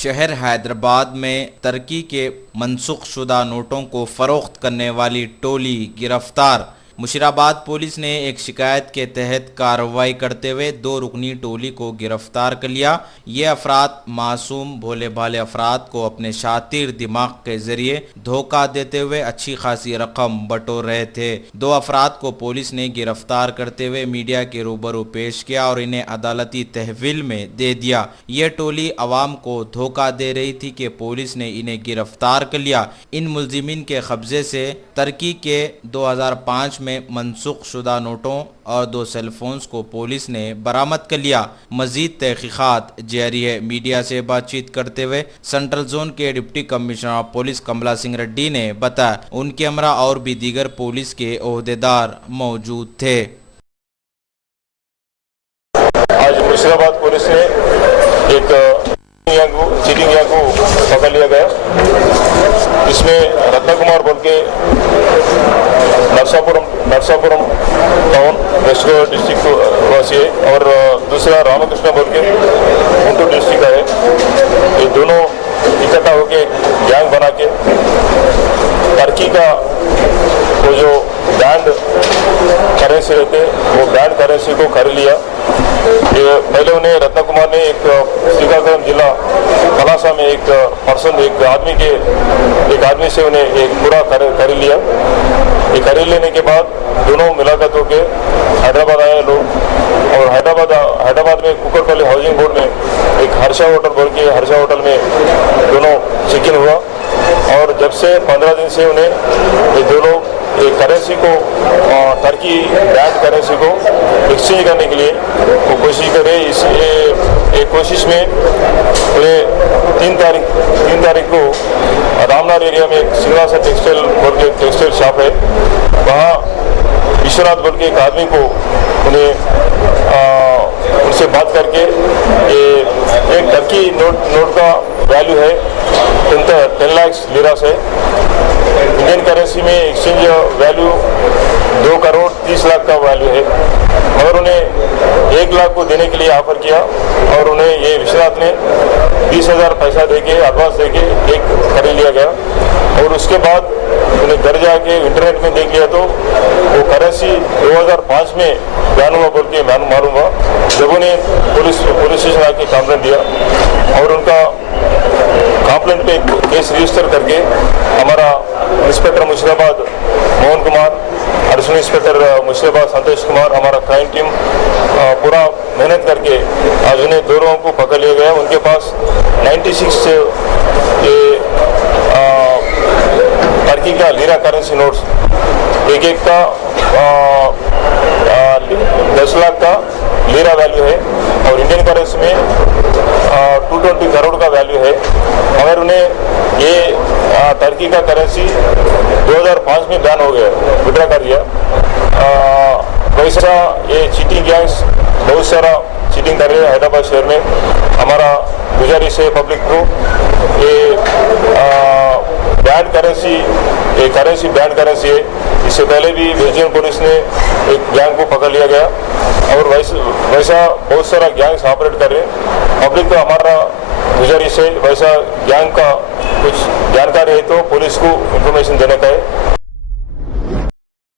शहर हैदराबाद में तरक्की के मनसूख शुदा नोटों को फरोख्त करने वाली टोली गिरफ्तार। मुशीराबाद पुलिस ने एक शिकायत के तहत कार्रवाई करते हुए 2 रुकनी टोली को गिरफ्तार कर लिया। ये अफराद मासूम भोले भाले अफराद को अपने शातिर दिमाग के जरिए धोखा देते हुए अच्छी खासी रकम बटोर रहे थे। 2 अफराद को पुलिस ने गिरफ्तार करते हुए मीडिया के रूबरू पेश किया और इन्हें अदालती तहवील में दे दिया। ये टोली अवाम को धोखा दे रही थी कि पुलिस ने इन्हें गिरफ्तार कर लिया। इन मुलजिमीन के कब्जे से तरक्की के 2005 में मनसूख शुदा नोटों और 2 सेलफोन्स को पुलिस ने बरामद कर लिया। मजीद तहकीकात जारी है। मीडिया से बातचीत करते हुए सेंट्रल जोन के डिप्टी कमिश्नर ऑफ पुलिस कमला सिंह रेड्डी ने बताया उनके हमरा और भी दीगर पुलिस के ओहदेदार मौजूद थे। आज मुशीराबाद पुलिस ने एक चीटिंग गैंग को पकड़ लिया गया। इसमें रत्न कुमार बोल के नरसापुरम टाउन वेस्ट गोवा डिस्ट्रिक्ट वासी है और दूसरा रामकृष्ण बोल के गुंटूर डिस्ट्रिक्ट का है। ये दोनों इकट्ठा होके गैंग बना के टर्की का वो जो बैंड करेंसी रहते वो बैंड करेंसी को खरीद लिया। ये पहले उन्हें रत्न कुमार ने एक श्रीकाकुलम जिला पलासा में एक आदमी से उन्हें एक पूरा खरीद लिया। ये खरीद लेने के बाद दोनों मुलाकात होकर हैदराबाद आए लोग और हैदराबाद में कुकरपल्ली हाउसिंग बोर्ड में एक हर्षा होटल में दोनों चेक इन हुआ और जब से 15 दिन से उन्हें ये दोनों एक करेंसी को टर्की बैंड करेंसी को एक्सचेंज करने के लिए वो कोशिश करे। इस कोशिश में उन्हें 3 तारीख को रामनाथ एरिया में एक सिंगरासा टेक्सटाइल बोल के टेक्सटाइल शॉप है, वहाँ विश्वनाथ बोल के एक आदमी को उनसे बात करके ये एक टर्की नोट का वैल्यू है 10 लाख लीरा से इंडियन करेंसी में एक्सचेंज वैल्यू 2 करोड़ 30 लाख का वैल्यू है, मगर उन्हें 1 लाख को देने के लिए ऑफर किया और उन्हें ये विश्वनाथ ने 20,000 पैसा देके एडवांस देके एक खरीद लिया गया और उसके बाद उन्हें घर जाके इंटरनेट में देख लिया तो वो करेंसी 2005 में बैन हुआ बोल के मालूम हुआ। जब उन्हें पुलिस स्टेशन आके कंप्लेंट दिया और उनका कंप्लेंट पे केस रजिस्टर करके हमारा inspector Mushirabad Mohan Kumar, additional inspector Mushirabad Santosh Kumar, हमारा क्राइम टीम पूरा मेहनत करके आज उन्हें 2 लोगों को पकड़ लिया गया। उनके पास 96 से ये टर्की का लीरा करेंसी नोट्स एक का 10 लाख का लीरा वैल्यू है और इंडियन करेंसी में 220 करोड़ का वैल्यू है, मगर उन्हें ये टर्की का करेंसी 2005 में बैन हो गया, विड्रॉ कर दिया। वैसा ये चीटिंग गैंग्स बहुत सारा चीटिंग कर रहे हैं हैदराबाद शहर में। हमारा गुजारिश है पब्लिक को ये करेंसी बैंड करेंसी है। इससे पहले भी बेल्जियम पुलिस ने एक गैंग को पकड़ लिया गया और वैसा बहुत सारा गैंग्स ऑपरेट कर रहे हैं। पब्लिक को हमारा गुजारिश है वैसा गैंग का कुछ जानकारी है तो पुलिस को इंफॉर्मेशन देने का है।